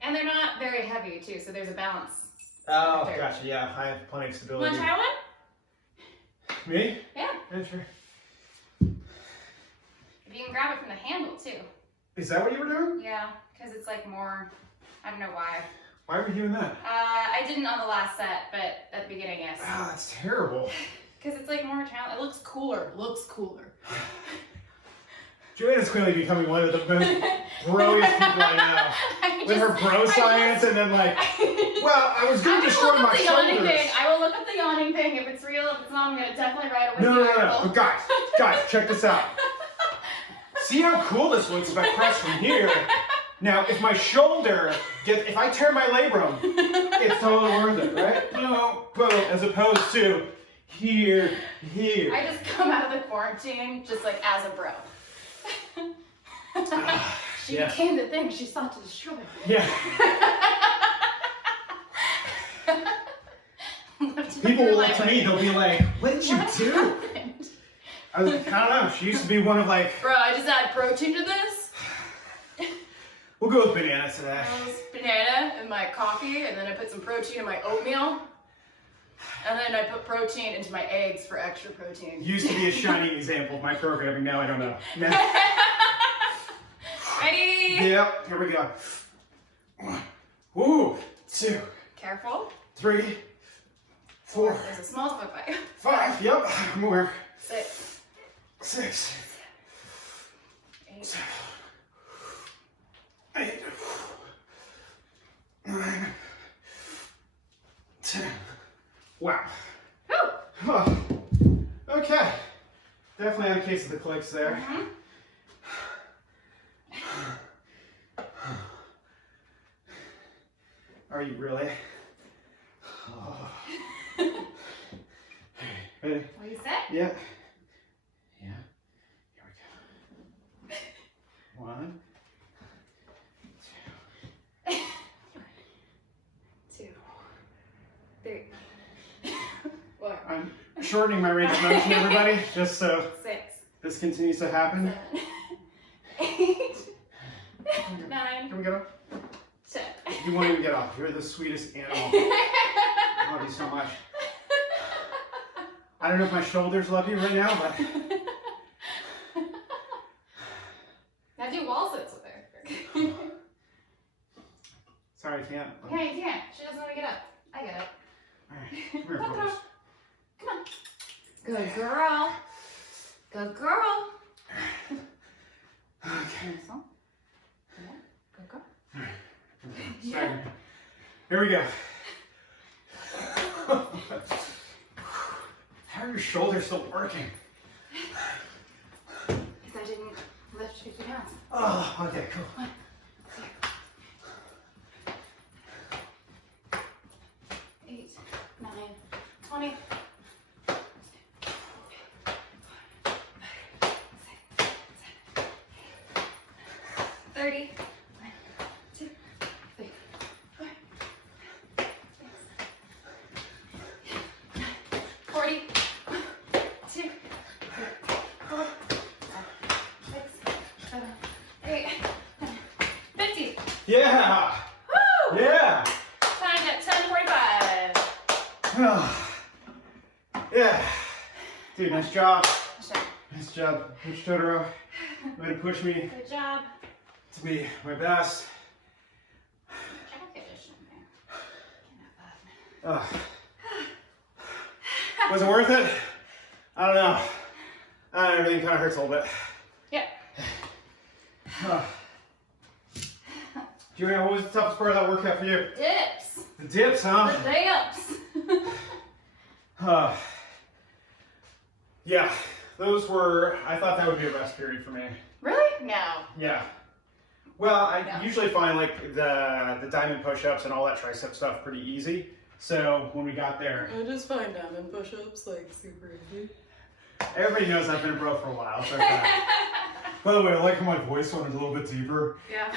And they're not very heavy too, so there's a balance. Oh, gotcha. Yeah, I have plenty of stability. Want to try one? Me? Yeah. Yeah, sure. If you can grab it from the handle too. Is that what you were doing? Yeah, because it's like more, I don't know why. Why were you doing that? I didn't on the last set, but at the beginning, yes. Wow, that's terrible. Because it's like more challenge. It looks cooler. Looks cooler. JoAnn is clearly becoming one of the most brilliant people I know. With her bro science and then like, well, I was going to destroy my shoulders. I will look up the yawning thing. If it's real, if it's not, I'm going to definitely write a wiki No. article. But guys, check this out. See how cool this looks if I press from here. Now, if my shoulder if I tear my labrum, it's totally worth it, right? Boom, as opposed to here. I just come out of the quarantine just like as a bro. She became the thing she sought to destroy. Yeah. People will look to me, they'll be like, what did you do? Happened? I don't know. She used to be one of like... Bro, I just add protein to this. We'll go with banana today. Banana in my coffee, and then I put some protein in my oatmeal. And then I put protein into my eggs for extra protein. Used to be a shining example of my programming. Now I don't know. Ready? Yep. Here we go. 1, 2. Careful. 3, 4. There's a small spot by. 5. Yep. I'm aware. 6. 6. 8. 7. 8. 9. 10. Wow. Woo! Oh. Okay. Definitely had a case of the clicks there. Mm-hmm. Are you really? Oh. Ready? What you set? Yeah. Yeah. Here we go. 1, 2, 3. 4. I'm shortening my range of motion, everybody, just so 6. this continues to happen. 7. 8. 9. Can we get off? 10. You won't even get off. You're the sweetest animal. I love you so much. I don't know if my shoulders love you right now, but... Now do wall sits with her. Sorry, I can't. Yeah, you can't. She doesn't want to get up. I get up. Alright, come here, boys. Come on. Good girl. Good girl. Okay. Yeah. Good girl. Yeah. Here we go. How are your shoulders still working? Because I didn't lift 50 pounds. Oh, okay, cool. 1, 2, 8, 9, 20. 30. 1, 2, 3, 4, 5, 6, 40. 2, 3, 4, 5, 6, 7, 8, 9, 50. Yeah! Woo! Yeah! Time at 10:45. Yeah. Dude, nice job. Sure. Nice job, Coach Totoro. Way to push me Good job. to be my best. Jellyfish in there. Was it worth it? I don't know. Everything kind of hurts a little bit. Yeah. JoAnn, what was the toughest part of that workout for you? Dips. The dips, huh? The dips. Yeah, those were, I thought that would be a rest period for me. Really? No. Yeah. Well, I No. usually find like the diamond push-ups and all that tricep stuff pretty easy. So when we got there, I just find diamond push-ups like super easy. everybody knows I've been a bro for a while. So by the way, I like how my voice went a little bit deeper. Yeah.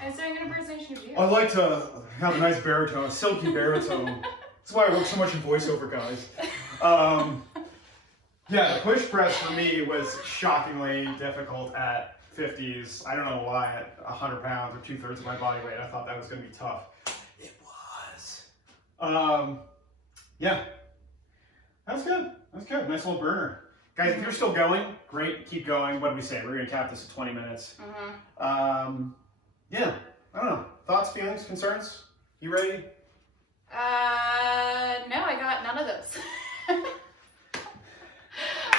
I was doing an impersonation of you. I like to have a nice baritone, a silky baritone. That's why I work so much in voiceover, guys. Yeah, the push press for me was shockingly difficult at 50s. I don't know why at 100 pounds or 2/3 of my body weight. I thought that was going to be tough. It was. Yeah, that's good. That's good. Nice little burner. Guys, if you're still going, great. Keep going. What did we say? We're going to cap this at 20 minutes. Mm-hmm. Yeah, I don't know. Thoughts, feelings, concerns? You ready? No, I got none of those.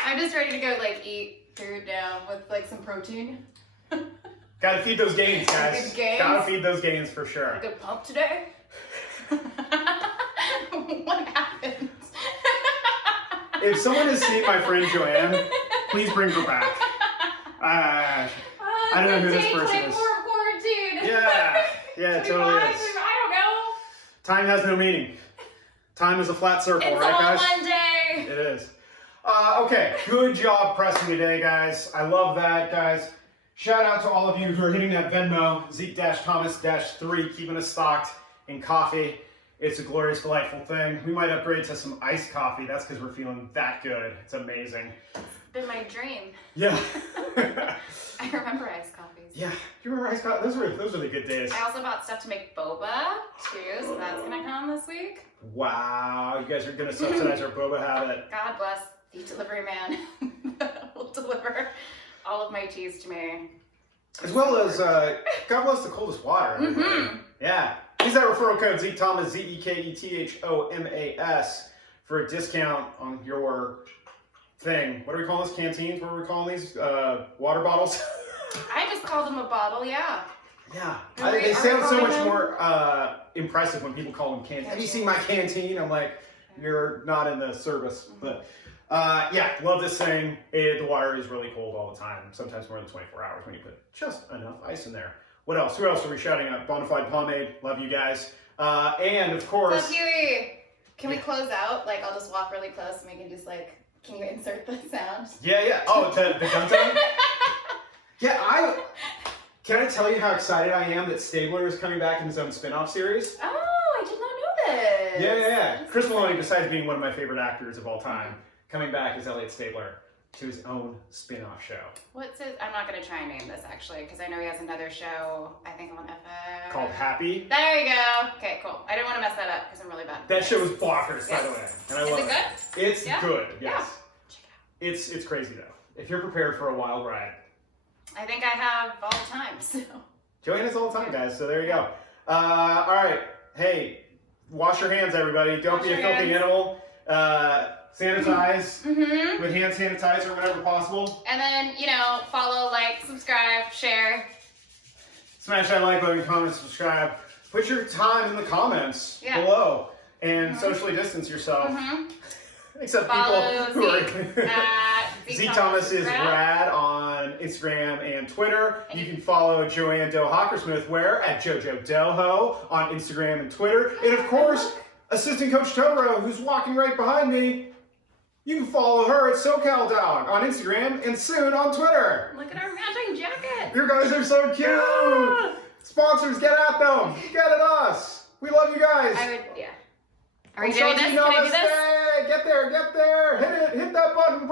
I'm just ready to go like eat food now with like some protein. Gotta feed those gains, guys. Good gains. Gotta feed those gains for sure. A good pump today. What happened? If someone has seen my friend JoAnn, please bring her back. I don't know who this person is. Quarantine. Yeah, it totally is. I don't know. Time has no meaning. Time is a flat circle, It's right, all guys? one day. It is. Okay, good job pressing today, guys. I love that, guys. Shout out to all of you who are hitting that Venmo, Zeke-Thomas-3, keeping us stocked in coffee. It's a glorious, delightful thing. We might upgrade to some iced coffee. That's because we're feeling that good. It's amazing. It's been my dream. Yeah. I remember iced coffees. Yeah. Do you remember iced coffee? Those were the good days. I also bought stuff to make boba too, so that's gonna come this week. Wow, you guys are gonna subsidize our boba habit. God bless the delivery man that will deliver all of my teas to me. As well as, God bless the Coldest Water. Mm-hmm. Yeah. Use that referral code ZekeThomas, ZekeThomas, for a discount on your thing. What do we call this? Canteens? What are we calling these? Water bottles? I just called them a bottle, yeah. Yeah. Are we They sound so calling much them? more impressive when people call them canteens. Have you seen my canteen? I'm like, you're not in the service. But yeah, love this thing. The water is really cold all the time, sometimes more than 24 hours when you put just enough ice in there. What else? Who else are we shouting out? Bonafide Pomade. Love you guys. And of course... So Huey, can we close out? Like, I'll just walk really close and we can just like, can you insert the sound? Yeah. Oh, the gun tone? Yeah, Can I tell you how excited I am that Stabler is coming back in his own spin-off series? Oh, I did not know this. Yeah. Chris Maloney, besides being one of my favorite actors of all time, coming back as Elliot Stabler to his own spin-off show. What's his? I'm not gonna try and name this actually, because I know he has another show. I think on FX. Called Happy. There you go. Okay, cool. I didn't want to mess that up because I'm really bad. That show was bonkers, by the way. And I Is love it good? It's Yeah? good, yes. Yeah. Check it out. It's crazy though. If you're prepared for a wild ride. I think I have all the time. So. JoAnn is all the time, guys, so there you go. All right. Hey, wash your hands, everybody. Don't Wash be a your filthy hands. animal. Sanitize Mm-hmm. with hand sanitizer whenever possible. And then, follow, like, subscribe, share. Smash that like button, comment, subscribe. Put your time in the comments Yeah. below and socially distance yourself. Mm-hmm. Except Follow people who Zeke are... at Zeke Thomas is rad on Instagram and Twitter. You can follow JoAnn Doe Hockersmith where? At JoJo Doho on Instagram and Twitter. And of course, assistant coach Totoro, who's walking right behind me. You can follow her at SoCal Dog on Instagram and soon on Twitter. Look at our matching jacket. You guys are so cute. Sponsors, get at them. Get at us. We love you guys. I would, yeah. Are we doing this? Can I do this? Get there. Hit it. Hit that button.